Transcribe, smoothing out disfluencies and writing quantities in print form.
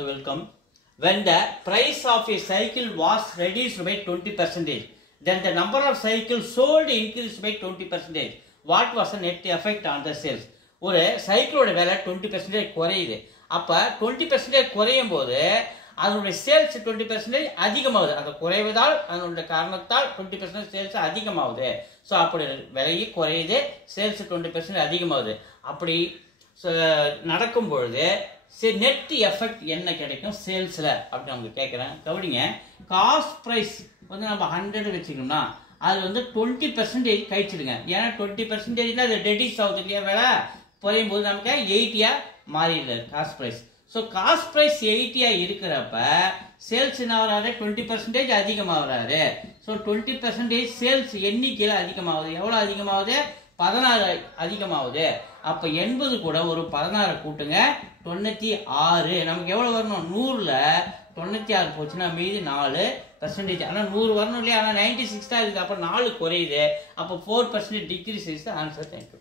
Welcome. When the price of a cycle was reduced by 20%, then the number of cycles sold increased by 20%. What was the net effect on the sales? ஒரு சைக்கிளோட விலை 20% குறையுது. அப்ப 20% குறையும் போது அதனுடைய sales 20% அதிகமாகுது. அந்த குறைவதால் அதனுடைய காரணத்தால் 20% சேல்ஸ் அதிகமாகுது. ஸோ அப்படி விலையை குறையுது, சேல்ஸ் 20% அதிகமாகுது. அப்படி நடக்கும் பொழுது நெட் எஃபெக்ட் என்ன கிடைக்கும் சேல்ஸ்ல அப்படின்னு அவங்க கேட்குறேன். கவனிங்க, காஸ்ட் ப்ரைஸ் வந்து நம்ம 100 வச்சுக்கணும்னா அது வந்து 20% கழிச்சிடுங்க. ஏன்னா 20% அது ரெடியூஸ் ஆகுது இல்லையா, விலை குறையும் போது நமக்கு 80 மாறிடுது cost price. So cost price 80 இருக்கிறப்ப சேல்ஸ் என்ன வராது, 20% அதிகமாகிறாரு. ஸோ 20% சேல்ஸ் எண்ணிக்கையில் அதிகமாகுது. எவ்வளோ அதிகமாகுது? 16 அதிகமாகுது. அப்போ 80 கூட ஒரு 16 கூட்டுங்க, 96. நமக்கு எவ்வளோ வரணும்? 100ல் 96 போச்சுன்னா மீதி 4%. ஆனால் 100 வரணும் இல்லையா, ஆனால் 96 தான் இருக்குது. அப்போ 4 குறையுது. அப்போ 4% decrease is the answer. Thank you.